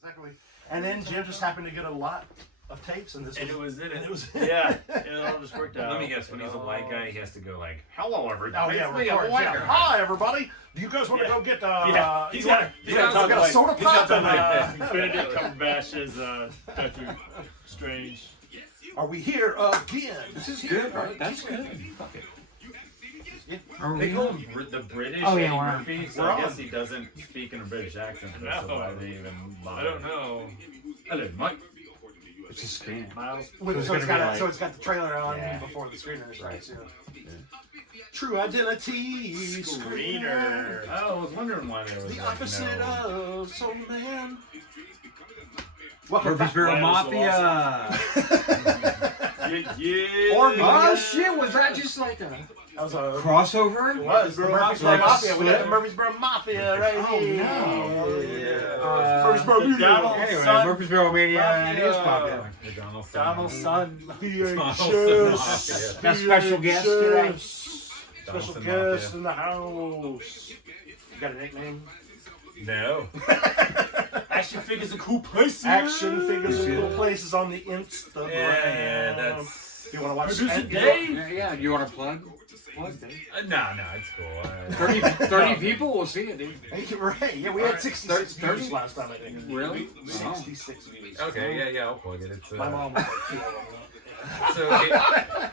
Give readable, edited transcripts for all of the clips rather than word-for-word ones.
Exactly. And then Jim just happened to get a lot of tapes, and it was Yeah, it all just worked out. Let me guess. When he's a white guy, he has to go like, "Hello, everybody." Oh yeah, hi everybody. Do you guys want to go get he's got a soda pop? Benedict Cumberbatch as Doctor Strange. Are we here again? This is good, right? That's good. Fuck it. Yeah. They call him the British Eddie Murphy, so I guess he doesn't speak in a British accent. That's why they even bother. I don't know. Hello, Mike. It's a screen. Miles. So it's got the trailer on before the screeners, right? So. Yeah. True identity Screener. Oh, I was wondering why they were the opposite of Soul Man. Murfreesboro Mafia. Or shit, was that just like a crossover? It was the Murfreesboro Mafia. We got the Murfreesboro Mafia right here. Oh no. Murfreesboro Mafia. Anyway, Murfreesboro Mafia is Mafia. Donald's son. VHS. Got special guest today. Special guest in the house. You got a nickname? No. Actionfiguresincoolplaces. Actionfiguresincoolplaces on the Instagram. Yeah, that's. Do you want to watch Producer it? Dave? Yeah, you want to plug? Plug, Dave. No, it's cool. 30 people will see it, dude. Right. Yeah, we had 66 views last time, I think. Really? 66 views. Okay, yeah, I'll plug it. It's, My mom was like 2 of them. So,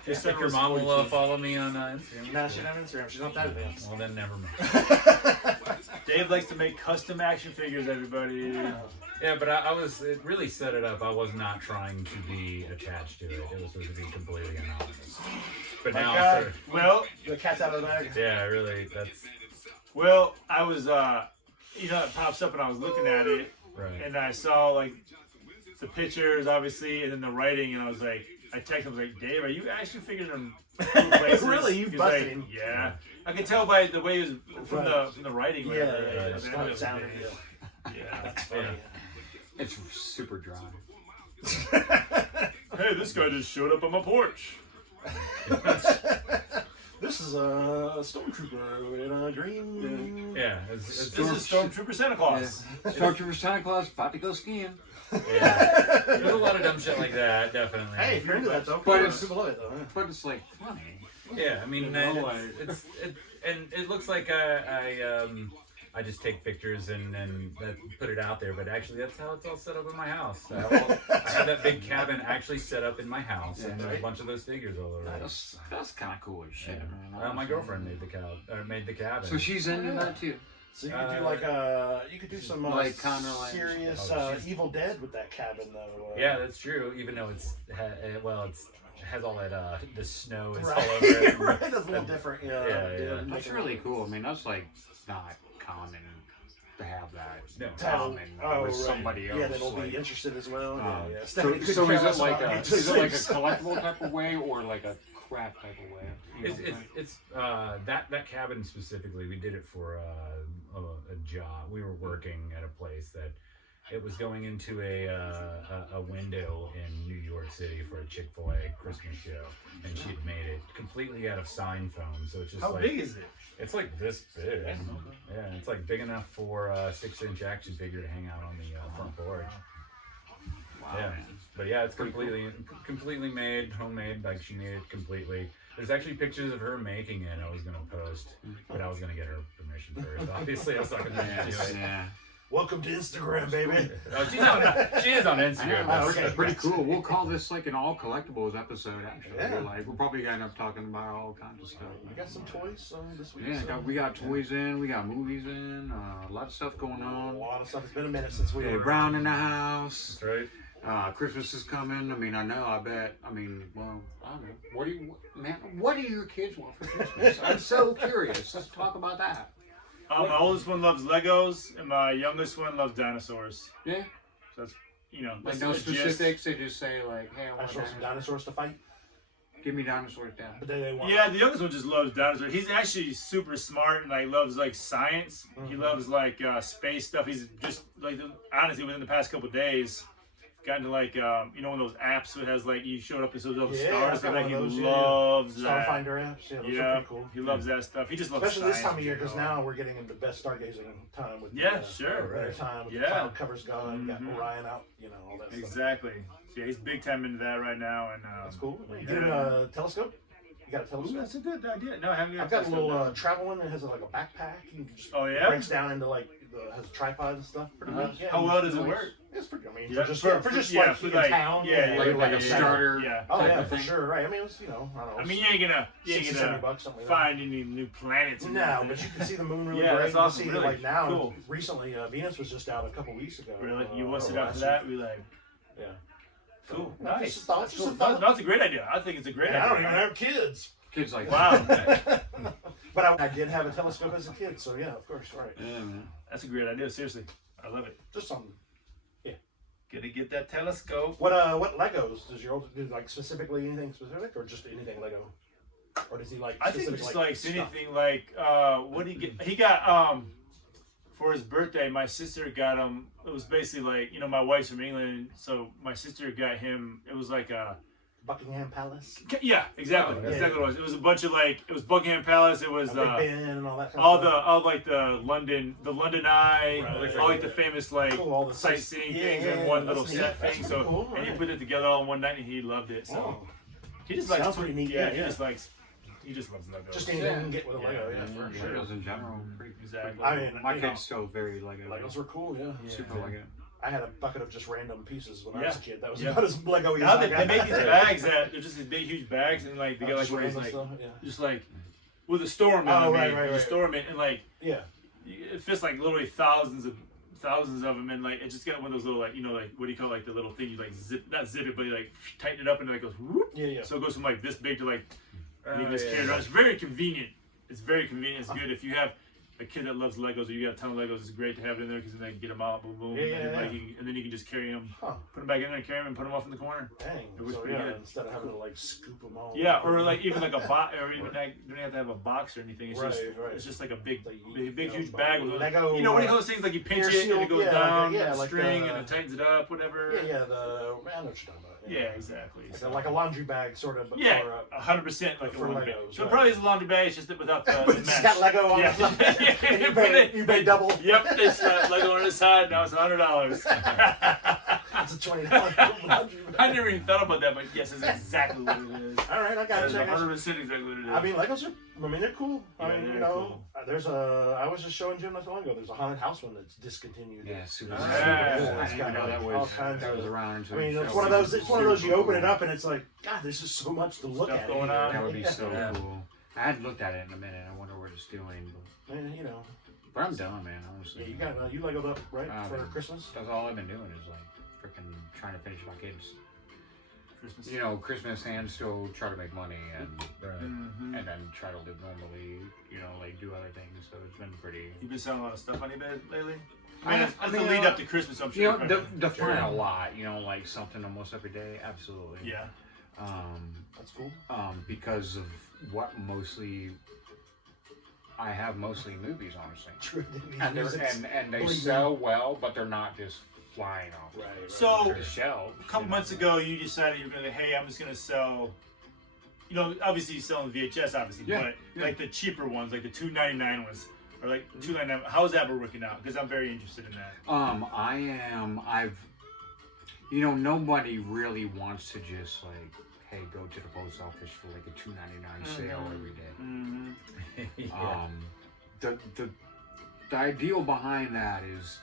if your mom will follow me on Instagram. No, she's not on Instagram. She's not that advanced. Well, then never mind. Dave likes to make custom action figures, everybody. Yeah, but it really set it up. I was not trying to be attached to it. It was supposed to be completely anonymous. But now, well, the cat's out of the bag. Yeah, really, that's. Well, I was, it pops up and I was looking at it, right. And I saw like the pictures, obviously, and then the writing, and I was like, I texted him, I was like, Dave, are you actually figuring them places? Really? You busted him? Yeah. I could tell by the way he was from the writing. Yeah, it sounded. Yeah, that's funny. It's super dry. Hey, this guy just showed up on my porch. This is a stormtrooper in a green. Yeah, this is Stormtrooper Santa Claus. Yeah. Stormtrooper Santa Claus about to go skiing. Yeah, there's a lot of dumb shit like that, definitely. Hey, if you're into that though, but people love it though. But it's like funny. Yeah, I mean, and it looks like I just take pictures and put it out there, but actually that's how it's all set up in my house. I have that big cabin actually set up in my house, and there's a bunch of those figures all over. That's kind of cool as shit. Yeah. Well, my girlfriend made the cabin. So she's into that too. So you could do some like kind of serious Evil Dead with that cabin though. Yeah, that's true. Even though it has all that the snow is all over it. Right, that's a little different. Yeah. That's really cool. I mean, that's like not common to have that. No, common with somebody else. Yeah, that'll be interested as well. So is it like a collectible type of way or like a craft type of way? It's that cabin specifically. We did it for a job. We were working at a place that it was going into a window in New York City for a Chick-fil-A Christmas show, and she'd made it completely out of sign foam. So it's just how big is it? It's like this big. Yeah, it's like big enough for a 6-inch action figure to hang out on the front porch. Wow. Yeah, but yeah, it's completely made, homemade. Like she made it completely. There's actually pictures of her making it. I was gonna post, but I was gonna get her permission first. Obviously, I was not gonna do it. Yeah. Welcome to Instagram, baby. She is on Instagram. Oh, okay, pretty cool. We'll call this like an all collectible episode. Actually, we're probably gonna end up talking about all kinds of stuff. We got some toys this week. Yeah, we got toys in. We got movies in. A lot of stuff going on. A lot of stuff. It's been a minute since we were Brown in the house. That's right. Christmas is coming. I mean, I know. I bet. I mean, well, I don't know. What do your kids want for Christmas? I'm so curious. Let's talk about that. My oldest one loves Legos, and my youngest one loves dinosaurs. Yeah. So that's like no specifics. They just say like, "Hey, I want some dinosaurs to fight." Give me dinosaurs down. But they want. Yeah, the youngest one just loves dinosaurs. He's actually super smart and like loves like science. He loves like space stuff. He's just like honestly within the past couple of days got into like you know, one of those apps that has like you showed up and those Yeah, stars. I've got Like one he of those, loves that. Starfinder apps. Yeah, those Yeah, are pretty cool. he loves that stuff. He just loves Especially this science time of in year, because general. now we're getting into best stargazing time with Yeah, the, sure. winter time with the Yeah. cloud cover's gone. You got Mhm. Orion out, you know, all that stuff. Exactly. So, yeah, he's big time into that right now, and That's cool. You yeah. get a telescope? You got a Ooh, telescope? that's a good idea. No, I haven't. I've got a little travel one that has like a backpack. You can just Oh, yeah? breaks down into like has a tripod and stuff. Pretty much. Yeah, How you well just- does it work? It's pretty. I mean, Yeah, for just for like in town. yeah, like a starter. Yeah. Oh type yeah, of for thing. sure. Right. I mean, it's, you know, I don't know. I mean, you ain't gonna $60-70, something like that. find any new planets. No, but you can see the moon really Yeah, great. that's You can awesome, see really. like now. Cool. Recently, Venus was just out a couple weeks ago. Really? You was wussed it out for that? We like, Yeah. cool, So, nice. just a thought, That's just a cool. thought. No, that's a great idea. I think it's a great Yeah, I idea. don't even have kids. Kids like Wow, But I did have a telescope as a kid, so yeah, of course, right. Yeah, man. that's a great idea. Seriously, I love it. Just something. Gonna get that telescope. What Legos does your old do like specifically anything specific or just anything Lego? Or does he like I think specific, just like like stuff? anything like what did he get? He got for his birthday. My sister got him. It was basically like, you know, my wife's from England, so my sister got him. It was like a Buckingham Palace. yeah, exactly, Oh, yeah. exactly what it was. It was a bunch of like it was Buckingham Palace. It was Big Ben and all that kind all of the stuff. all like the London Eye, Right. all like the famous like Cool, all the sightseeing yeah, things yeah, in yeah, one that's little neat. set That's thing. So cool, and he right. put it together all in one night, and he loved it. So Oh, he just likes sounds pretty neat. Yeah, Yeah, yeah. he just loves Legos. Just anything you can get with a Lego, yeah, Yeah, for sure. Legos in general. Exactly. I mean, My you know, kid's still very Lego. Legos were cool, yeah. Super Lego. I had a bucket of just random pieces when I Yeah. was a kid. That was Yeah. about as Lego-y Now as I they got. make these bags that they're just these big, huge bags, and like they got like Just one of those random like stuff, yeah. just like with a storm. Oh, right, you right. storm it, and like Yeah. it fits like literally thousands of them, and like it just got one of those little like, you know, like what do you call like the little thing you like not zip it, but you like tighten it up, and it like goes whoop. Yeah, yeah. So it goes from like this big to like and you Oh, just yeah, carry it yeah. around. It's very convenient. It's very convenient. It's good if you have a kid that loves Legos or you got a ton of Legos. It's great to have it in there because then they can get them out, boom, boom, Yeah, and, yeah, then, like, yeah. and then you can just carry them, Huh. put them back in there, carry them, and put them off in the corner. Dang. It was So pretty yeah, good. instead of having to like scoop them all. Yeah, or like even like a box, or even like you don't have to have a box or anything. It's just Right, right. it's just like a big, Like, big, you know, huge bag with Lego, you know, what do you call those things like you pinch air it and seal, it goes yeah, down, like, yeah, the like string the- and it tightens it up, whatever. Yeah, yeah. I know what you're talking about. Yeah, exactly. Like, like a laundry bag, sort of. But Yeah, for, 100% like a for laundry bag. Legos, So it right. probably is a laundry bag. It's just that without the, but the it's mesh. got Lego on Yeah. it. And you pay double. Yep, it's Lego on the side. Now it's $100. It's a $20 laundry bag. I never even thought about that, but yes, that's exactly what it is. All right, I got That's it. 100% exactly what it is. I mean, Legos are. I mean, they're cool. I Yeah, mean, you they're know, cool. there's a. I was just showing Jim not so long ago. There's a haunted house one that's discontinued. Yeah, super. Ah, cool. yeah. I It's didn't even got know that all was kinds that of- was around. I mean, it's one of those. It's one of those. You open it up and it's like, God, there's just so much to look Stuff at. going here. on. That would be so Yeah. cool. I hadn't looked at it in a minute. I wonder what it's doing. And, you know, But I'm done, man. yeah, Honestly, you got you Legoed up right for man. Christmas. That's all I've been doing is like freaking trying to finish my kids. Christmas. You know, Christmas and still try to make money and Right. Mhm. and then try to live normally. You know, like do other things. So it's been pretty. You've been selling a lot of stuff on eBay lately? I- I mean, I it's mean, the lead up to Christmas, so I'm sure. You know, you're probably- define a lot. You know, like something almost every day. Absolutely. yeah. That's cool. Because of what mostly. I have mostly movies, honestly. True. And they Believe me. sell well, but they're not just flying off Right. So- the shelves. A couple months ago, you decided you were going to, hey, I'm just going to sell, you know, obviously you're selling VHS, obviously, Yeah, but yeah. like the cheaper ones, like the $2.99 ones, or like $2.99. How's that working out? Because I'm very interested in that. You know, nobody really wants to just like, hey, go to the post office for like a $2.99 sale every day. Mm-hmm. Yeah. The ideal behind that is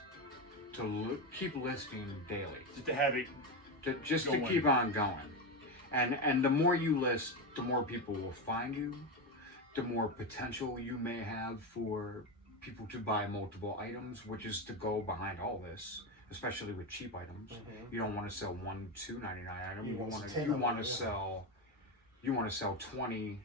to keep listing daily, Just to have it. to Going. keep on going, and the more you list, the more people will find you, the more potential you may have for people to buy multiple items, which is the goal behind all this, especially with cheap items. Mhm. You don't want to sell one $2.99 item. You You want want 10 to of them, yeah. sell 20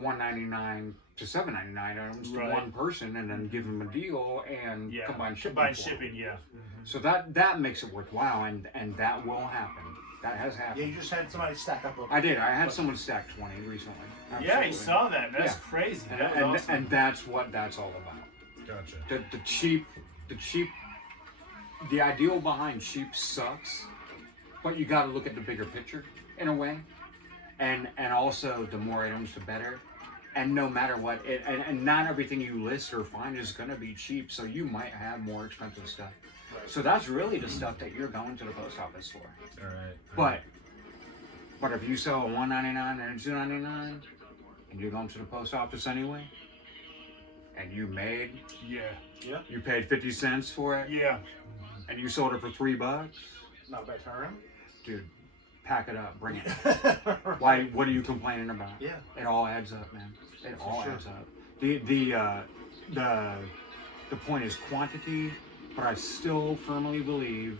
$1.99 to $7.99 items to Right. one person, and then give them a deal and Yeah. combine shipping. Combined for shipping, them. yeah. So that makes it worthwhile, and that will happen. That has Yeah, happened. you just had somebody stack up. I did. I had someone stack 20 recently. Yeah, I Absolutely. saw that. That's Yeah. crazy. And, That and, was awesome. and that's what that's all about. Gotcha. The ideal behind cheap sucks, but you got to look at the bigger picture in a way, and also the more items, the better. And no matter what, and not everything you list or find is going to be cheap, so you might have more expensive stuff. Right. So that's really the stuff that you're going to the post office for. All right. But if you sell a $1.99 and a $2.99, and you're going to the post office anyway, and you you paid 50 cents for it, and you sold it for $3, Not a bad turn. dude, pack it up, bring it. Why? What are you complaining about? Yeah. It all adds up, man. It all sure. adds up. The point is quantity, but I still firmly believe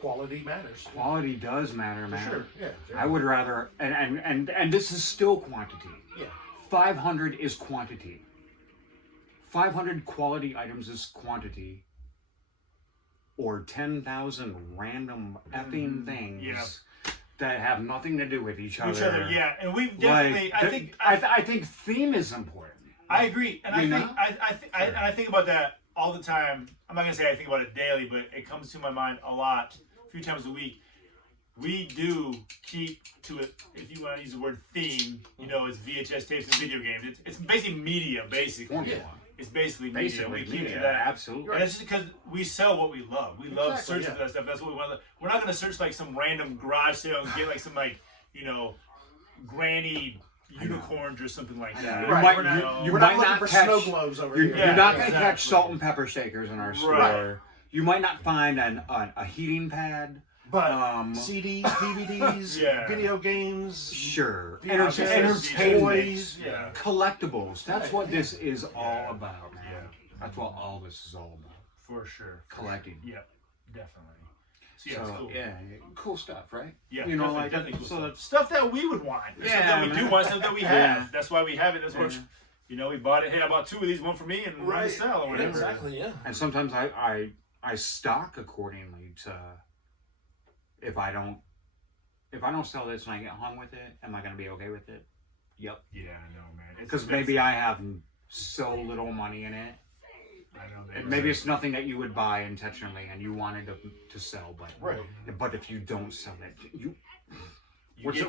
Quality matters. quality does matter, For man. sure. Yeah. I would rather, and this is still quantity. Yeah. 500 is quantity. 500 quality items is quantity. Or 10,000 random effing things that have nothing to do with each other. And we've definitely. Like, I think theme is important. I agree, and You I think about that all the time. I'm not gonna say I think about it daily, but it comes to my mind a lot, a few times a week. We do keep to it. If you want to use the word theme, it's VHS tapes and video games. It's basically media, basically. Formula. It's basically media. We keep to media, that. absolutely. And it's just because we sell what we love. We love Exactly, searching for that stuff. That's what we want. We're not gonna search like some random garage sale and get like some granny unicorns or something like that. Right. You We're might not looking not for catch snow globes over You're, here. you're not going to exactly. catch salt and pepper shakers in our store. Right. You might not find a heating pad. But CDs, DVDs, video games, Sure. VHS, Entertainment. toys, Collectibles. That's what this is all Yeah. about, man. Yeah. That's what all this is all about. For sure. Collecting. Yep. Definitely. So So, it's cool. yeah, cool stuff, right? Yeah, You know, definitely, like, definitely cool so stuff. that's- Stuff that we would want. Stuff Yeah, that we do man. want, stuff that we have. Yeah. That's why we have it. That's what Yeah. we bought it. Hey, I bought 2 of these, one for me and one to sell or whatever. Exactly, yeah. And sometimes I stock accordingly to if I don't sell this and I get hung with it, am I going to be okay with it? Yep. Yeah, I know, man. Because maybe I have so little money in it. I know that. And maybe it's nothing that you would buy intentionally and you wanted to sell, but but if you don't sell it,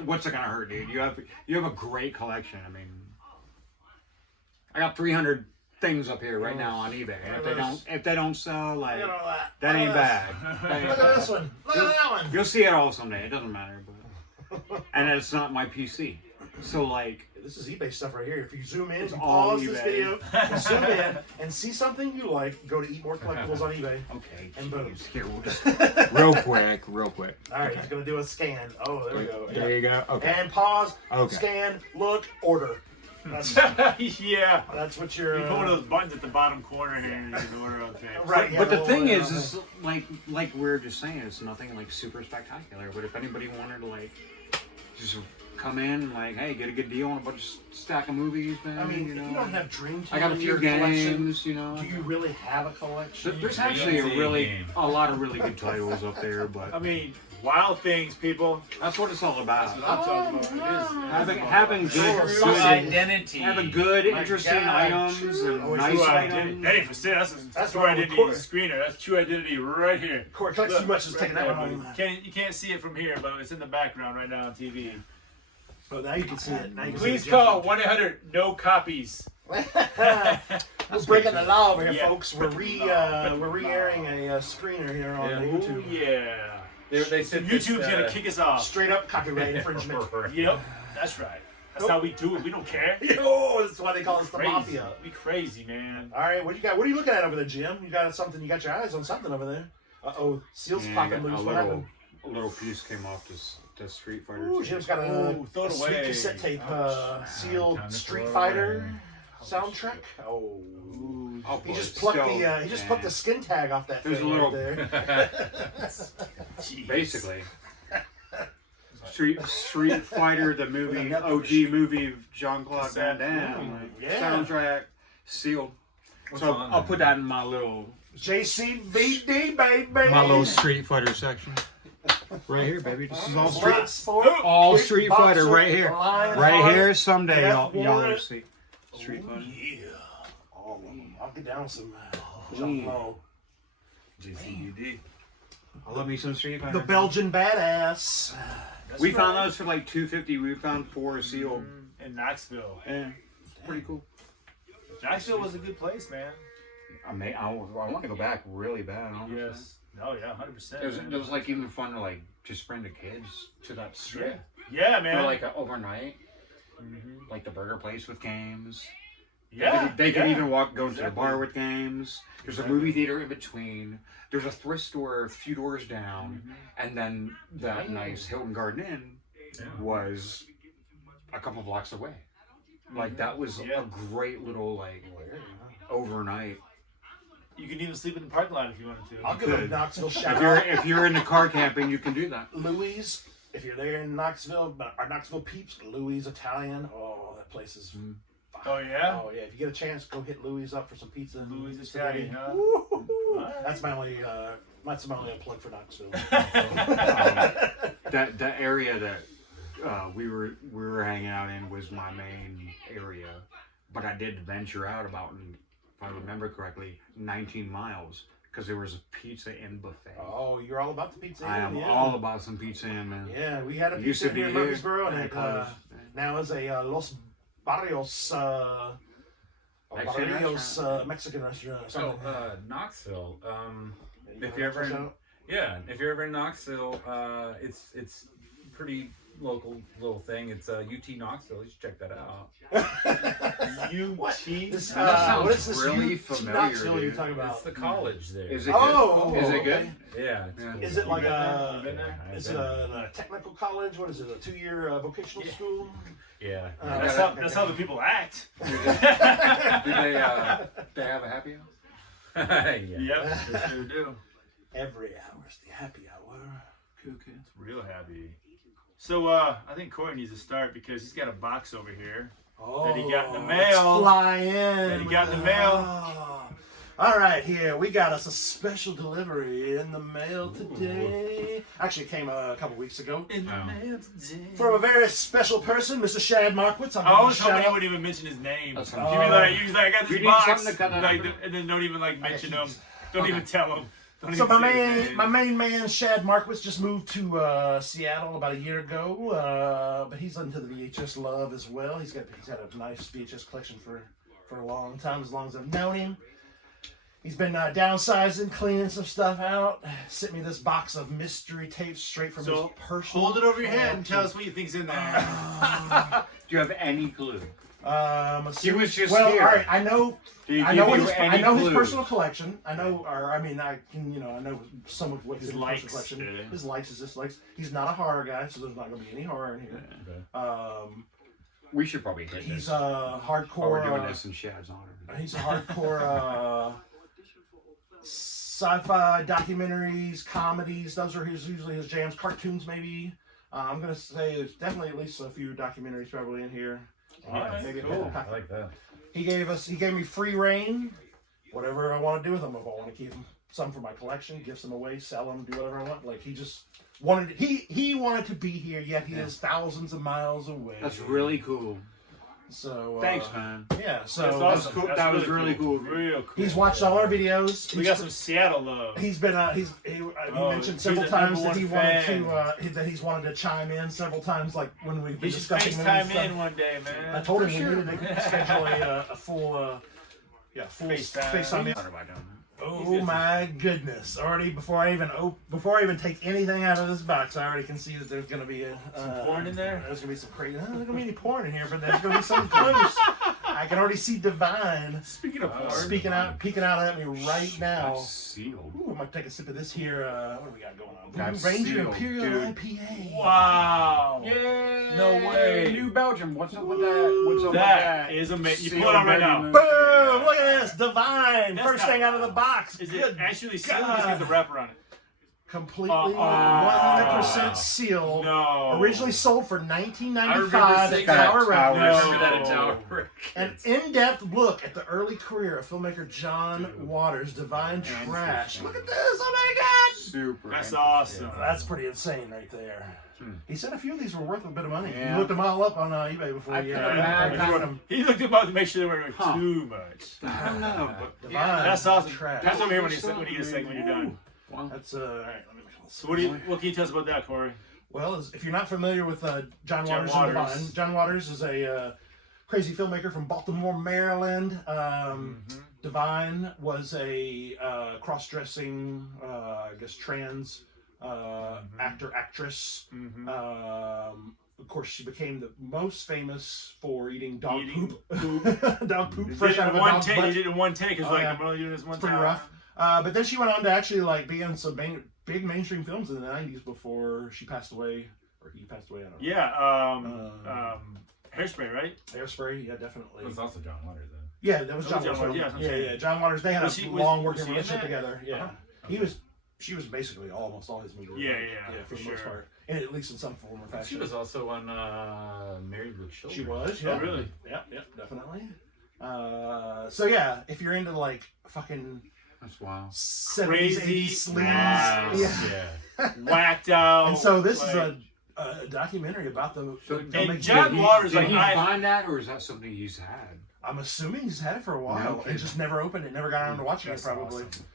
what's it gonna hurt, dude? You have a great collection. I mean, I got 300 things up here right now on eBay. And if they don't sell, like Look at all that ain't bad. Look at this one. Look at that one. You'll see it all someday. It doesn't matter, but and it's not my PC, so like. This is eBay stuff right here. If you zoom in, It's you all pause this eBay. video, and zoom in, and see something you like, go to Eat More Collectibles on eBay. Okay. And boom. Here, we'll just real quick. All right, he's gonna do a scan. Oh, there we go. There you go. Okay. And pause. Okay. Scan. Look. Order. That's Yeah. what you're. You put one of those buttons at the bottom corner here and you can order okay. Right. But the thing yeah, is like we were just saying, it's nothing like super spectacular. But if anybody wanted to like just come in, like, hey, get a good deal on a bunch of stack of movies, man. I mean, you know? if you don't have Dream Team I got a in few your collection, games, you know. do you really have a collection? There's actually game. a lot of really good titles up there, but I mean, wild things, people. that's what it's all about. That's what I'm talking about. It is. Having True good identity. having good, My interesting God, items true. and nice True items. identity. That ain't for sale. That's true wrong with identity Corey. screener. That's true identity right here. Corey, collects too much is taking that there, one buddy. home. You can't see it from here, but it's in the background right now on TV. Oh, now you can see it. Now you can Please see call 1-800-NO copies. We're breaking the law over here, Yeah. folks. We're re-airing a screener here on YouTube. Yeah. They said YouTube's gonna kick us off. Straight up copyright infringement. Yep, that's right. That's how we do it. We don't care. Oh, that's why they call us the Crazy. mafia. We crazy, man. All right, what you got? What are you looking at over there, Jim? You got something? You got your eyes on something over there? Oh, seals Yeah, popping loose. What happened? a little piece came off this Street Fighter. Ooh, Jim's got Ooh, throw a it sweet away. cassette tape, sealed Time to Street throw it Fighter soundtrack. Oh, Oh, he boy, just plucked still, he just plucked the skin tag off that There's thing a little- right there. Jeez. basically. Street Fighter, the movie, OG movie, Jean-Claude Van Damme, like, Yeah. soundtrack, sealed. What's So on I'll there? put that in my little JCVD, baby. Street Fighter section. Right here, baby. This is all Street all Street Fighter right here. Right here. Someday y'all Warrant. will see Street Fighter. Yeah. All of them. I'll get down with some jump low. GCUD. I love me some Street Fighter. The Belgian Badass. That's We right. found those for like $2.50. We found 4 sealed. in Knoxville. Yeah, it's pretty cool. Knoxville was a good place, man. I want to go back really bad. Honestly. Yes. Oh yeah, 100%. It was like even fun to like just bring the kids to that strip Yeah, man. for like overnight, like the burger place with games. yeah, They could yeah. even go to the Exactly. bar with games. There's a movie theater in between. There's a thrift store a few doors down, and then that nice Hilton Garden Inn was a couple blocks away. Like that was a great little like overnight. You can even sleep in the parking lot if you wanted to. I'll give a Knoxville shout If you're into car camping, you can do that. Louis, if you're there in Knoxville, our Knoxville peeps, Louis Italian. Oh, that place is. Oh yeah. Oh yeah, if you get a chance, go hit Louis up for some pizza. Louis Italian, huh? Woo-hoo-hoo. Alright. That's my only unplug for Knoxville. That area that we were hanging out in was my main area, but I did venture out about, if I remember correctly, 19 miles because there was a pizza and buffet. Oh, you're all about the pizza. I am all about some pizza and man. Yeah, we had a It used pizza to be here in here, Murfreesboro, and and it it closed. now is a Los Barrios Mexican restaurant. Mexican restaurant. or So, something. Knoxville. You If got you're a ever in, shout? if you're ever in Knoxville, it's pretty local little thing. It's UT Knoxville. You should check that out. What? This, That sounds what is this really UT familiar, Knoxville you're dude. talking about? It's the college there. Is it Oh, good? Is it okay. good? Yeah. It's Yeah. cool. Is it like You a? been there? I've Is been it there. a technical college? What is it? A 2-year vocational school? Yeah. That's how the people act. Do they have a happy hour? yeah. Yep, they sure do. Every hour's the happy hour. It's real happy. So I think Korey needs to start because he's got a box over here. Oh, That he got in the let's mail. fly in. That he got in the mail. Oh. All right, here we got us a special delivery in the mail today. Actually, it came a couple weeks ago In the Oh. mail today. from a very special person, Mr. Shad Markowitz. I'm I gonna was shout hoping he out- wouldn't even mention his name. That's You'd fine. be like, I got You this need box, something to cut that like, up. and then don't even like mention him. keep- Don't even tell him. Don't So even my say his main name. my main man Shad Markowitz just moved to Seattle about a year ago, but he's into the VHS love as well. He's had a nice VHS collection for a long time, as long as I've known him. He's been downsizing, cleaning some stuff out. Sent me this box of mystery tapes straight from his So personal. hold it over your head and tell us what you think's in there. Do you have any clue? Let's He see. was just well, here. all right. I know Did he I give know you his, any I know his clues? personal collection. I know, or I mean, I can, I know some of what's His in his likes, personal collection. yeah. His likes, his dislikes. He's not a horror guy, so there's not going to be any horror in here. We should probably hit He's this. a Oh, we're hardcore. doing this in Shad's honor. He's a hardcore sci-fi documentaries, comedies. Those are usually his jams. Cartoons, maybe. I'm gonna say there's definitely at least a few documentaries probably in here. Alright, Maybe a cool. couple. I like that. He gave me free reign. Whatever I want to do with them. If I want to keep them, some for my collection, give some away, sell them, do whatever I want. Like he just wanted. He wanted to be here, yet he is thousands of miles away. That's really cool. So Thanks, man. Yeah. So That's awesome. cool. That's That was really cool. Real cool. he's watched all our videos. We got some Seattle love. He's been he mentioned he's several a times number that he one wanted fan. to he's wanted to chime in several times, like when we've been You should discussing FaceTime movies and in stuff. one day, man. I told him For we needed to schedule a full FaceTime in. Thought about doing that. Oh my goodness! Already before I even take anything out of this box, I already can see that there's going to be Some porn in there? There's going to be some crazy. There's going to be any porn in here, but there's going to be something close. I can already see Divine Speaking of porn, peeking out at me right now. That's sealed. Ooh, I might take a sip of this here. What do we got going on? That's Ranger sealed, Imperial dude. IPA. wow. Yeah. No way. New Belgium. What's up with that? What's up That with that? is amazing. You Sealed pull it on right now. Belgium. Boom! Look at this, Divine. That's First not- thing out of the box. Is Good it actually sealed? God. Just get the wrapper on it. Completely Wow. 100% sealed. No. Originally sold for I remember $19.95 seeing at that. Tower Tower Records. I remember that at No. Tower Records. An in-depth look at the early career of filmmaker John Waters' Divine Trash. Look at this! Oh my God! Super. That's awesome. That's pretty insane right there. He said a few of these were worth a bit of money. Yeah. He looked them all up on eBay before I he could before imagine. them. He looked about to make sure they weren't Huh. too much. I don't know, but Divine That's awesome. Trash. That's over here when you so get a second when you're done. well, That's all right. Let me So what can you tell us about that, Korey? Well, if you're not familiar with John Waters and Waters. Divine, John Waters is a crazy filmmaker from Baltimore, Maryland. Divine was a cross-dressing, I guess, trans actor, actress. Of course, she became the most famous for eating dog poop. Dog poop fresh out of a dog's butt. You did it in one take. It's Oh, like, yeah. I'm only doing this one It's pretty time. rough. But then she went on to actually like be in some big mainstream films in the 90s before she passed away. Or he passed away, I don't know. Yeah, Hairspray, right? Hairspray, yeah, definitely. It was also John Waters, though. Yeah, that was John John Waters. Waters, yeah, that's what I'm Yeah, saying. John Waters. They had Was a he- long was working he in relationship that? together. Yeah, Uh-huh. she was basically almost all his movies. Yeah, for the sure. most part, and at least in some form or fashion. She was also on Married with Children. She was, yeah. Oh, really? Yeah, definitely. So yeah, if you're into like fucking That's wild. 70s, Crazy 80s sleaze, nice. yeah. Whacked out. And so this like, is a documentary about the. So, filmmaking. John Waters, Did like, he I- find that, or is that something he's had? I'm assuming he's had it for a while No and kidding. just never opened it, never got around to watching it That's probably. awesome.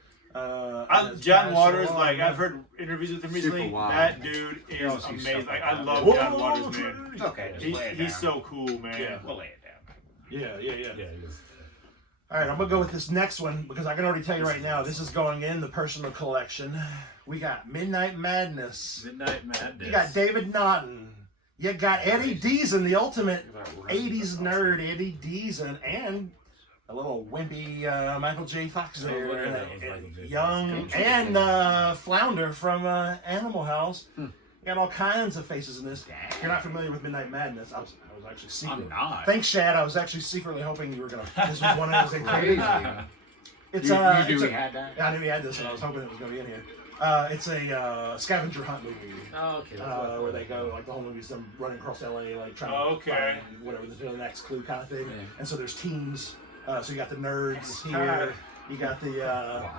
And it's John passed Waters, along, like yeah. I've heard interviews with him Super recently. wild. That dude You is don't see amazing. stuff Like like I that. love Whoa, John Waters, man. It's okay. Just lay it He's down. so cool, man. Yeah. We'll lay it down. Yeah. Yeah, he was. All right, I'm gonna go with this next one because I can already tell you right now this is going in the personal collection. We got Midnight Madness. Midnight Madness. You got David Naughton. You got Eddie Deason, the ultimate Look at that 80s nerd, Eddie Deason, and a little wimpy Michael J. Fox Oh, there, look at that, was Michael J. young, Fox. and Flounder from Animal House. You got all kinds of faces in this. If you're not familiar with Midnight Madness, I was actually secretly. I'm not. Thanks, Shad. I was actually secretly hoping you were gonna. This was one of those Crazy. included. It's You it's knew a- he had that? Yeah, I knew he had this, and I was hoping it was gonna be in here. It's a scavenger hunt movie. Oh, okay. Where they go, like the whole movie's them running across LA, like trying Oh, to okay. find whatever the next clue kind of thing. Yeah. And so there's teams. So you got the nerds God. here. You got the Wow.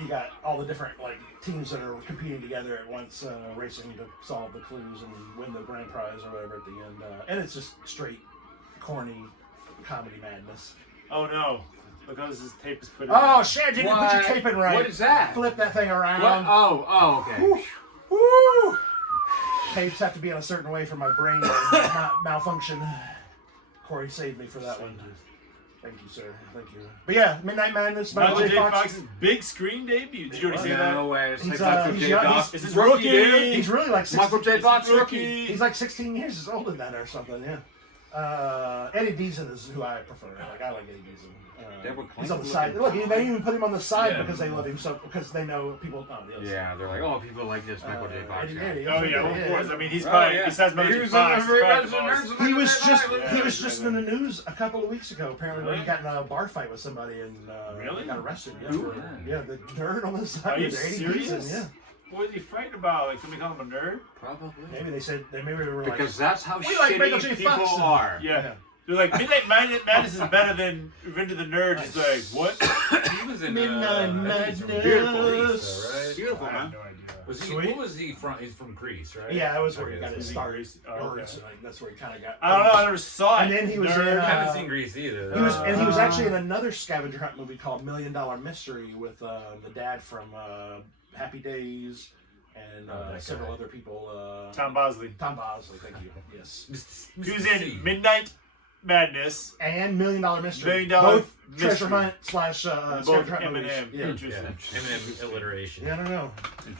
you got all the different like teams that are competing together at once, racing to solve the clues and win the grand prize or whatever at the end. And it's just straight corny comedy madness. Oh no! Look how this tape is put in. Oh shit! You didn't put your What? tape in right. What is that? Flip that thing around. What? Oh, okay. Woo! Woo! Tapes have to be in a certain way for my brain to not malfunction. Korey saved me for that one. Thank you, sir. Thank you. But yeah, Midnight Madness, Michael J. Fox. Fox's big screen debut. Did you already say that? No way. It's He's, like Michael he's J. young- Fox. This is Rookie, rookie. dude. He's really like 16, Michael J. Fox Rookie. rookie. He's like 16 years older than that or something. Yeah. Eddie Deason is who I prefer. Like I like Eddie Deason. Deborah He's on the Clinton side. looking Look, they even put him on the side Yeah. because they love him so because they know people. Oh, yes. Yeah, they're like, oh, people like this Michael J. Fox Eddie, guy. Eddie, Oh yeah, of course. I mean, he's Oh, probably yeah. besides Michael He J. was Fox. in he's the probably the most- Nerds. He was just Yeah, he was yeah, just yeah. in the news a couple of weeks ago. Apparently, where he Really? got in a bar fight with somebody and Really? got arrested. Yeah, Ooh. the nerd on the side. Are you with Eddie serious? Deason, yeah, What was he fighting about? Like somebody called him a nerd? Probably. maybe they said they were Because that's how We like Michael J. shitty people Fox. are. Yeah. They're like Midnight Madness is better than Revenge of the Nerds. It's like what? He was in Midnight I think he's from Madness. Greece, though, right? Beautiful, I have man. no idea. Was he? Sweet. What was he from? He's from Greece, right? Yeah, that was where Okay, he got that's his what start. Oh, okay. Like, that's where he kind of got. I don't know. I never saw it. And then he was Nerd. in, I haven't seen Greece either. He was, and he was Uh, actually in another scavenger hunt movie called $1 Million Mystery with the dad from Happy Days and that several guy. other people. Tom Bosley. Tom Bosley, thank you. Yes. He was in Midnight Madness. And $1 Million Mystery. $1 Million Both treasure Mystery. hunt slash Both scavenger hunt movies. Eminem. Yeah. Yeah, Interesting. Eminem alliteration. Yeah, I don't know.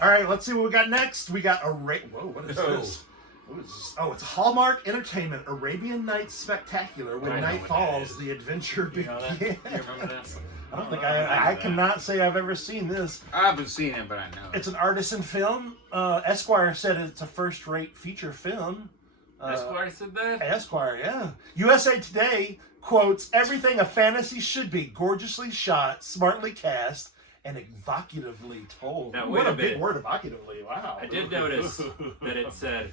All right, let's see what we got next. We got Whoa, what is Oh. this? What is this? Oh, it's Hallmark Entertainment Arabian Nights Spectacular. When I know night what that falls, is. the adventure You know that? begins. You remember that? I don't think I cannot say I've ever seen this. I haven't seen it, but I know. It's an artisan film. Esquire said it's a first-rate feature film. Esquire said that. Esquire, yeah. USA Today quotes, everything a fantasy should be, gorgeously shot, smartly cast, and evocatively told. Now, What wait a a big minute. word, evocatively. Wow. I did notice that it said ...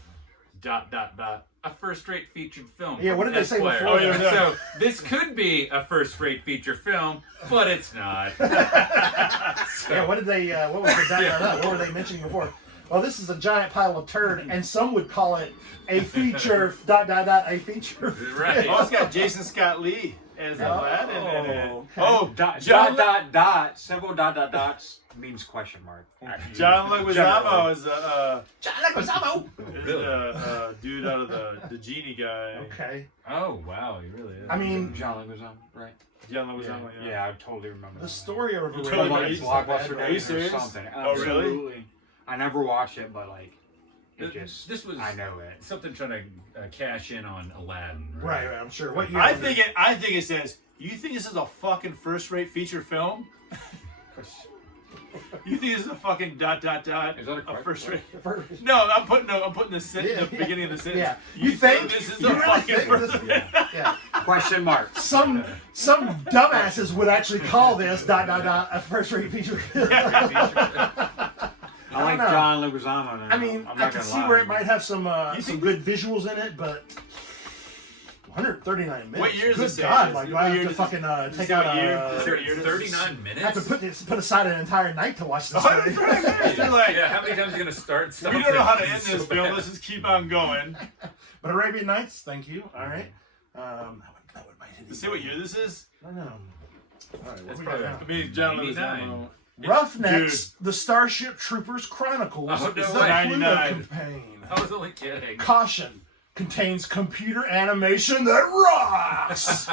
a first-rate featured film. Yeah, what from did they say Esquire. before that? So this could be a first-rate feature film, but it's not. Yeah, what did they, what was the Yeah. what were they mentioning before? Well, this is a giant pile of turd, and some would call it a feature, a feature. Right. Oh, it's got Jason Scott Lee as Aladdin in it. okay. Oh, Dot, John dot, dot, dot, several dot, dot, dots means question mark. Actually. John Leguizamo is John Leguizamo. the dude out of the genie guy. Okay. Oh wow, you really is. I mean, John Leguizamo, right? John Leguizamo. Yeah, I totally remember. the that. story of You Ray totally Nights remember is it? not bad, Blockbuster right? Are you Days or serious? something. Oh, really? Absolutely. I never watched it, but like, it just. This was I know it. something trying to cash in on Aladdin. Right, I'm sure. What year? I was think it says. You think this is a fucking first-rate feature film? You think this is a fucking dot dot dot? Is that a question? first-rate? First. No, I'm putting the Yeah, the beginning of the sentence. Yeah. You think this is you a really fucking think this- first-rate? Yeah. Question mark. Some dumbasses would actually call this dot dot dot a first-rate feature. I like know. John Leguizamo. Now. I mean, I'm I not can gonna see lie. where it might have some You some think good visuals in it, but 139 minutes. What year is Good this in? God, like do What I year have to does fucking this- take is out what year- a... is there a year to- 39 I have to minutes. put aside an entire night to watch this. You're Thing. like, Yeah, how many times are you gonna start something? we don't know how to end so this, Bill. bad? Let's just keep on going. But Arabian Nights, thank you. All right. That would might hit Let's see what year this is. I don't know. All right, what It's we probably got now? I mean, John 99. Leguizamo. Roughnecks, the Starship Troopers Chronicles, Oh, no the way. 99. Pluto campaign. I was only kidding. Caution, contains computer animation that rocks.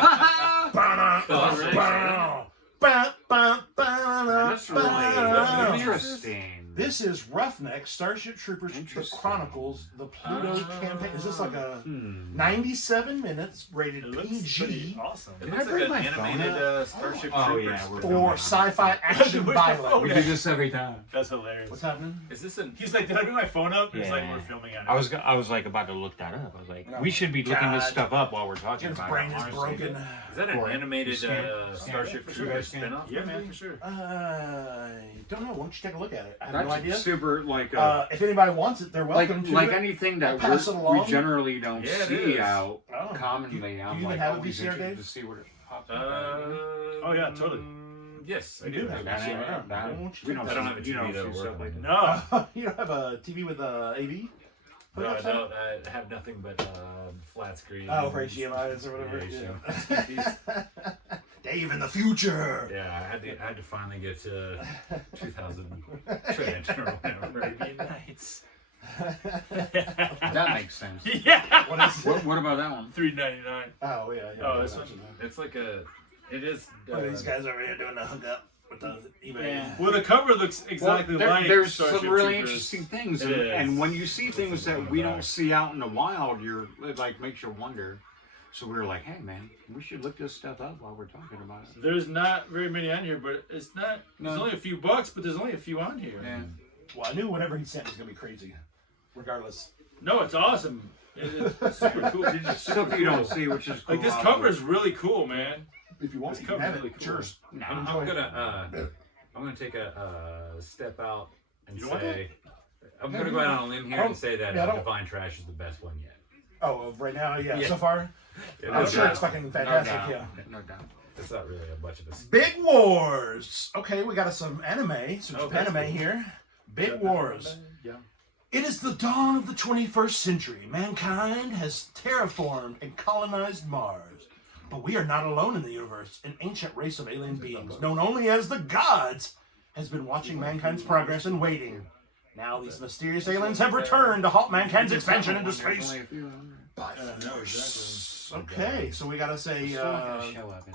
That's really interesting. This is Roughneck, Starship Troopers, The Interesting. Chronicles, the Pluto campaign. Is this like a Hmm. 97 minutes, rated It looks PG, pretty awesome. It Can looks I bring like my an phone animated up? Starship Oh, Troopers. yeah, we're or going sci-fi action Where's my violent? phone? We do this every time. That's hilarious. What's happening? Is this an? He's like, did I bring my phone up? It's like Yeah. we're filming on it. I was like about to look that up. I was like, Oh we should be looking this God. stuff up while we're talking His about brain it. is honestly. broken. Is that an Or- animated scan- Starship for sure. Troopers Scan. spin-off? Yeah, man, movie? for sure. I don't know. Why don't you take a look at it? I have That's no idea. super like If anybody wants it, they're welcome to like it. anything that Pass it we along. generally don't Yeah, it see is. out Oh. commonly. Do I'm you even like have a always VCR, interested Dave? to see what it pops up. Oh, yeah, totally. Yes, I You do. do have That VCR. ain't- Yeah. that- Why don't you we don't take I don't see- have a you TV don't to see work stuff like on. that. No. You don't have a TV with AV? No, Put it outside? I have nothing but flat screen. Oh, for HDMIs or whatever. Yeah, Yeah. Dave in the future. Yeah, I had to finally get to 2010 or whatever. Arabian Nights. That makes sense. Yeah. What is it? What about that one? $3.99. Oh, yeah. Oh, this one. It's like a. It is. Look at these guys over here doing the hookup with the eBay. Yeah. Well, the cover looks exactly like there's Starship some really Troopers. interesting things, It and is. when you see things that we don't see out in the wild, it like makes you wonder. So we were like, hey man, we should look this stuff up while we're talking about it. There's not very many on here, but it's not. There's No. only a few bucks, but there's only a few on here. Yeah. Well, I knew whatever he sent was going to be crazy. Regardless. No, it's awesome. It's super cool. It's just super Stuff you don't cool. see, which is cool. Like this cover is really cool, man. If you want This to, you can cover's have really it. cool. Yours. I'm gonna take a step out and You don't want say I'm gonna go out on a limb here and say that Yeah, I don't- Divine Trash is the best one yet. Oh, right now, yeah. Yeah. So far, It I'm is sure not- it's fucking No fantastic. doubt. Yeah. No doubt. It's not really a much of a. Big Wars. Okay, we got some anime, some Oh, Japanime that's cool. here. Big Wars. Yeah. It is the dawn of the 21st century. Mankind has terraformed and colonized Mars. But we are not alone in the universe. An ancient race of alien beings, known only as the gods, has been watching mankind's progress and waiting. Now these mysterious aliens have returned to halt mankind's expansion into space. But No, exactly. okay, so we gotta say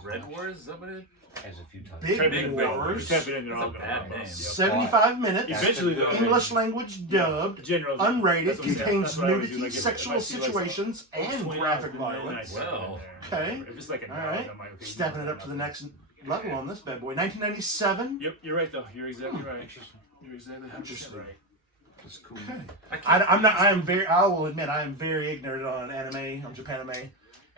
Red Wars, is that what it? As a few times. Big Type it in, Wars. Type it in, they're That's all a gonna bad pop name. up. 75 minutes. Eventually, though, English language dubbed. General. Unrated, That's what I'm saying. contains That's what I always do, nudity, like, if sexual I see, like, situations, oh, and 20 graphic hours, violence. Well, Okay. If it's like a All dog, right. I'm like, okay, Stepping it up to the next level on this bad boy. 1997. Yep, you're right though. You're exactly right. You're exactly 100% Interesting. right. That's cool. I'm not. I will admit I am very ignorant on anime, on Japanime.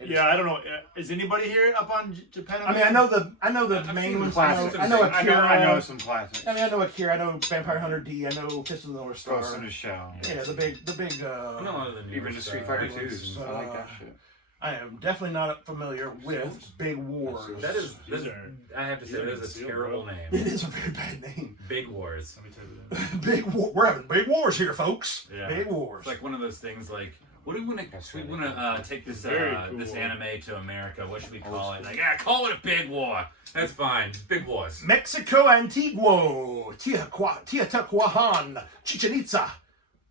Yeah, I don't know. Is anybody here up on Japan? I mean, I know the I've main seen ones. Classics. I know Akira. I know some classics. I mean, I know Akira. I know Vampire Hunter D. I know Fist of the North Star. Ghost in the Shell. Yeah, the big. I know a lot of the newer Even the Street stuff. Fighter 2s. I like that shit. I am definitely not familiar with Big Wars. That is, These are- I have to say, that is a terrible It name. is a very bad name. Big Wars. Let me tell you that. Big War. We're having big wars here, folks. Yeah. Big wars. It's like one of those things like, What do we want to? That's We really want to take this Very this cool. anime to America. What should we call it? Like, call it a big war. That's fine. Big wars. Mexico Antiguo, Teotihuacan, Chichen Itza,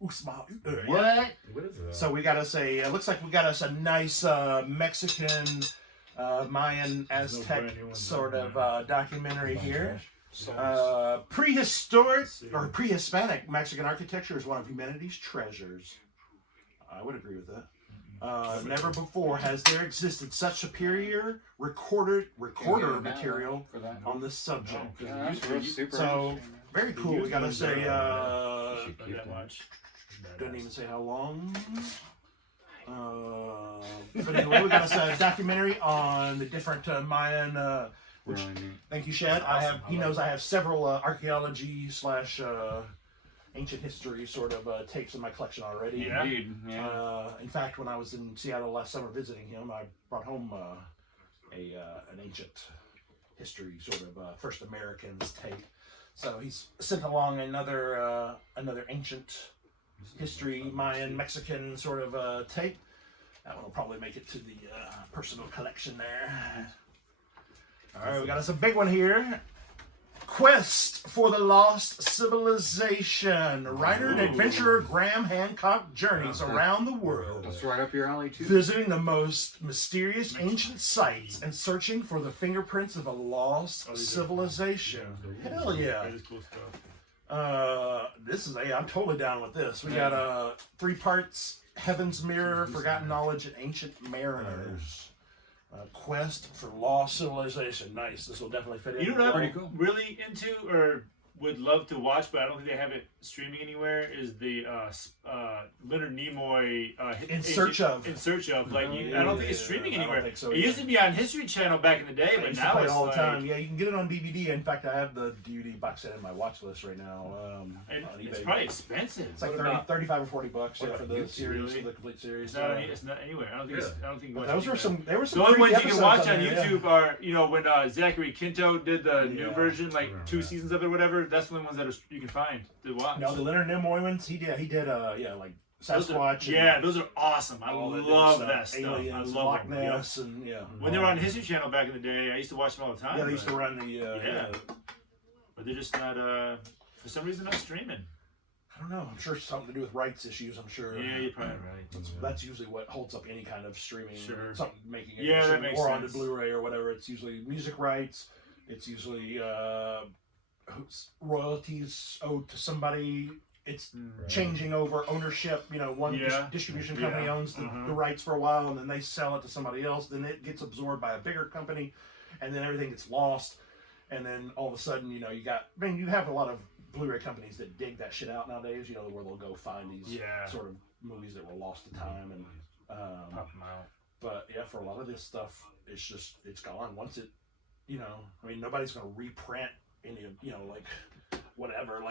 Usma. What? What is that? So we got us it looks like we got us a nice Mexican, Mayan, Aztec sort of documentary here. Prehistoric or pre-Hispanic Mexican architecture is one of humanity's treasures. I would agree with that. Never before has there existed such superior recorder material for that. on this subject. Yeah, that's real super So interesting. very cool. We gotta say, Not that much. doesn't even say how long. But anyway, we got us a documentary on the different Mayan. Which, Really neat. thank you, Shad. He knows I have several archaeology / ancient history sort of tapes in my collection already. Yeah. Indeed. Yeah. In fact, when I was in Seattle last summer visiting him, I brought home an ancient history sort of first Americans tape. So he's sent along another ancient history Mayan Mexican sort of tape. That one will probably make it to the personal collection there. All right, we got us a big one here. Quest for the Lost Civilization. Writer and adventurer Graham Hancock journeys around the world, That's right up your alley too. visiting the most mysterious ancient sites and searching for the fingerprints of a lost civilization. Hell yeah. That is cool stuff. I'm totally down with this. We got 3 parts: Heaven's Mirror, Forgotten Knowledge, and Ancient Mariners. Quest for Lost Civilization. Nice. This will definitely fit in. You know what Pretty I'm cool. really into or would love to watch, but I don't think they have it streaming anywhere, is the Leonard Nimoy In Search Of. In Search Of. Like, I don't think it's streaming I don't anywhere. think so It used to be on History Channel back in the day, I but used to now play it it's all like, the time. Yeah, you can get it on DVD. In fact, I have the DVD box set in my watch list right now and on eBay. it's probably expensive. It's like What 30, about- 35 or 40 bucks what for about the YouTube, series, really? for the complete series. it's not anywhere. I don't think. I don't think. You But can watch those were anywhere. some. There were some. The only creepy ones you can watch episodes on there, yeah. YouTube are, when Zachary Quinto did the new Yeah. version, like Remember 2 that. seasons of it or whatever. That's the only ones that you can find to watch. No, the Leonard Nimoy ones. He did. like Those are- Sasquatch. yeah, those are awesome. I all that love different that stuff. Aliens, I love Loch them. Yeah. Ness, and yeah. When they were on History Channel back in the day, I used to watch them all the time. Yeah, they used to but- run the. Yeah. But they're just not, for some reason, not streaming. I don't know. I'm sure it's something to do with rights issues. I'm sure. Yeah, you're probably right. That's usually what holds up any kind of streaming. Sure. Something making it Yeah, that streaming makes or on the sense. Blu-ray or whatever. It's usually music rights. It's usually royalties owed to somebody. It's changing over ownership. One Yeah. distribution company Yeah. owns the rights for a while, and then they sell it to somebody else. Then it gets absorbed by a bigger company, and then everything gets lost. And then all of a sudden, you have a lot of Blu-ray companies that dig that shit out nowadays. Where they'll go find these sort of movies that were lost to time, and Pop them out. but yeah, for a lot of this stuff, it's gone. Once it, nobody's gonna reprint any of, whatever.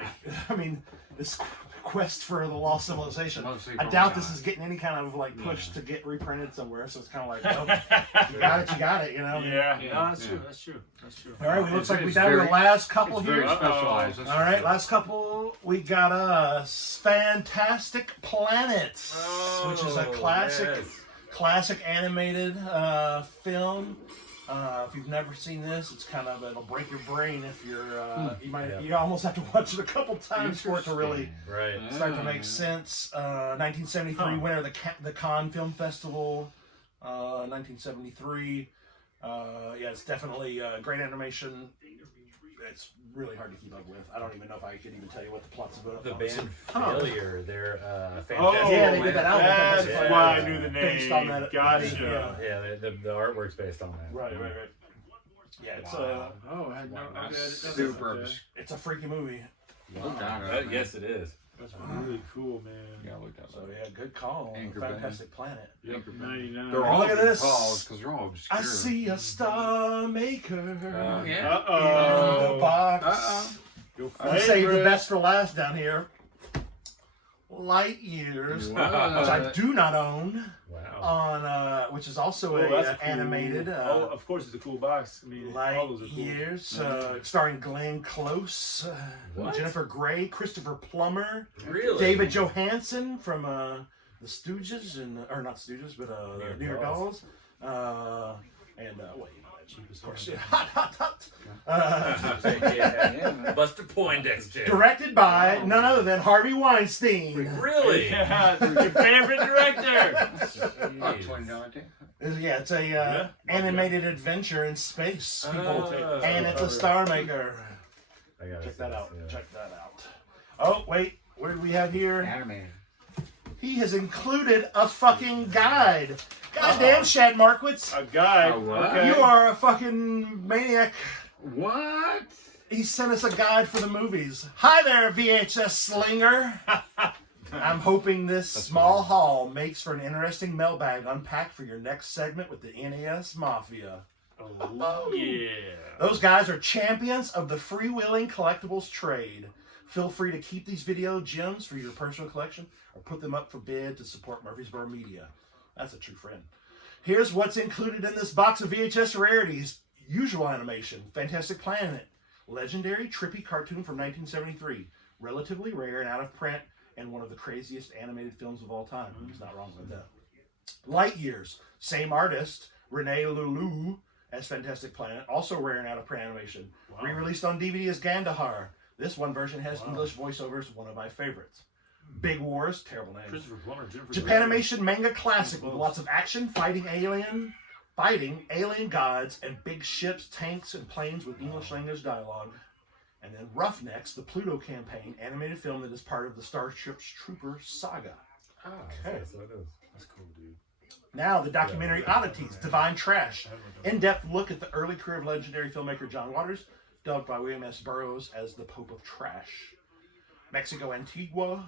This quest for the lost civilization. Mostly I from doubt God. this is getting any kind of push to get reprinted somewhere. So it's kind of like, well, you got it. Yeah, Yeah, no, that's yeah. true. That's true. That's true. All right, we looks It's- like we it's down to the very- last couple It's here. very specialized. that's All for right, sure. last couple. We got us Fantastic Planets, which is a classic animated film. If you've never seen this, it's it'll break your brain if you're. You almost have to watch it a couple times for it to really Right. start to make sense. 1973 winner of the Cannes Film Festival. 1973. It's definitely great animation. It's really hard to keep up with. I don't even know if I could even tell you what the plot's about. The band Failure, they're fantastic. Oh, yeah, they did that album. That's Yeah. why I knew the name. Based on that. Gotcha. Yeah, the artwork's based on that. Right. Yeah, it's Wow. Oh, I had no idea. Super. it's a freaky movie. Look that up, man. Yes, it is. That's really cool, man. Yeah, look that So up. yeah, good call. Anchor Fantastic Planet. Yep, 99. They're all Look at good this. calls because they're all obscure. I see a star maker yeah. in the box. Your I saved the favorite. best for last down here. Light Years, which I do not own, Wow. on which is also Oh, that's a cool. animated. Of course, it's a cool box. I mean, all Light those are cool. Years, starring Glenn Close, What? Jennifer Grey, Christopher Plummer, Really? David Johansen from the Stooges or not Stooges, but York New York Dolls. Dolls, and wait. Of course, yeah. Hot. Buster Poindexter. Directed by none other than Harvey Weinstein. Really? Yeah, your favorite director. Yeah, it's a animated adventure in space, people, and it's a Star Maker. I gotta Check see that this, out. yeah. Check that out. Oh wait, what do we have here? Animated. He has included a fucking guide. Goddamn, Shad Markowitz. A guy. A what? Okay. You are a fucking maniac. What? He sent us a guide for the movies. Hi there, VHS slinger. I'm hoping this small haul makes for an interesting mailbag unpacked for your next segment with the NES Mafia. Oh, yeah. Those guys are champions of the freewheeling collectibles trade. Feel free to keep these video gems for your personal collection or put them up for bid to support Murfreesboro media. That's a true friend. Here's what's included in this box of VHS rarities. Usual animation, Fantastic Planet, legendary trippy cartoon from 1973, relatively rare and out of print, and one of the craziest animated films of all time. He's not wrong with that. Light Years, same artist, Rene Lulu, as Fantastic Planet, also rare and out of print animation. Wow. Re-released on DVD as Gandahar. This one version has English voiceovers, one of my favorites. Big Wars, terrible name. Christopher Plummer, Jennifer Japanimation manga classic with lots of action, fighting alien gods, and big ships, tanks, and planes with English language dialogue. And then Roughnecks, the Pluto campaign, animated film that is part of the Starship Troopers saga. Okay, so it is. That's cool, dude. Now, the documentary Oddities, Divine Trash. In-depth look at the early career of legendary filmmaker John Waters, dubbed by William S. Burroughs as the Pope of Trash. Mexico Antigua,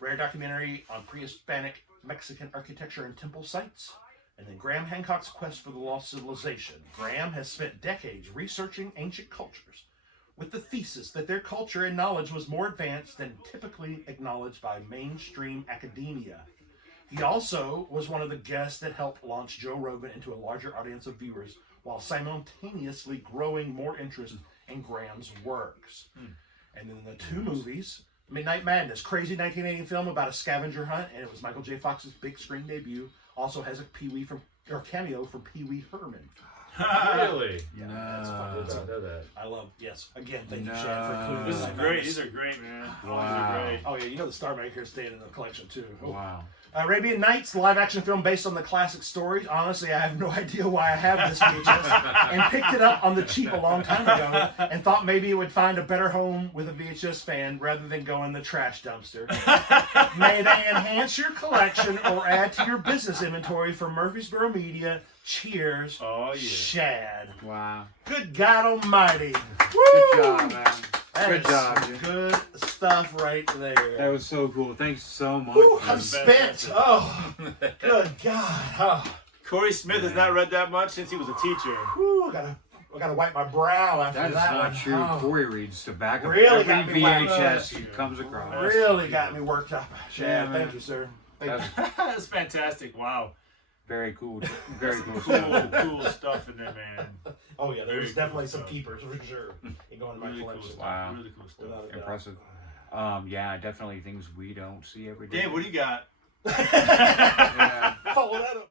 rare documentary on pre-Hispanic Mexican architecture and temple sites. And then Graham Hancock's Quest for the Lost Civilization. Graham has spent decades researching ancient cultures with the thesis that their culture and knowledge was more advanced than typically acknowledged by mainstream academia. He also was one of the guests that helped launch Joe Rogan into a larger audience of viewers while simultaneously growing more interest in Graham's works. And then the two movies, Midnight Madness, crazy 1980 film about a scavenger hunt, and it was Michael J. Fox's big screen debut. Also has a cameo from Pee Wee Herman. Really? Yeah, No. that's I fun. didn't know that. I love, yes. Again, thank you, No. Shad, for including This is that. great. These are great, man. Wow. These are great. Oh, yeah, you know the Star Maker is staying in the collection, too. Oh. Wow. Arabian Nights, live action film based on the classic story. Honestly, I have no idea why I have this VHS and picked it up on the cheap a long time ago and thought maybe it would find a better home with a VHS fan rather than go in the trash dumpster. May they enhance your collection or add to your business inventory for Murfreesboro Media. Cheers, Oh, yeah. Shad. Wow. Good God Almighty. Good job, man. That Good is job, some dude. good stuff right there. That was so cool. Thanks so much. Whew, I'm man. spent. Oh, good God. Oh. Corey Smith has not read that much since he was a teacher. Whew, I gotta wipe my brow after That is that not one. true. Oh, Corey reads the back of Really every got me wound up. VHS he comes across. really got me worked up. Yeah, Shad, man. thank you, sir. Thank you. That's That's fantastic. Wow. very cool. Very cool Cool, stuff. cool stuff in there, man. Oh yeah, there's Very definitely cool some stuff. keepers for sure. You go into my Really cool collection. stuff. Wow. Really cool stuff. Without a doubt. Impressive. Yeah, definitely things we don't see every day. Dave, what do you got? Yeah. Follow that up.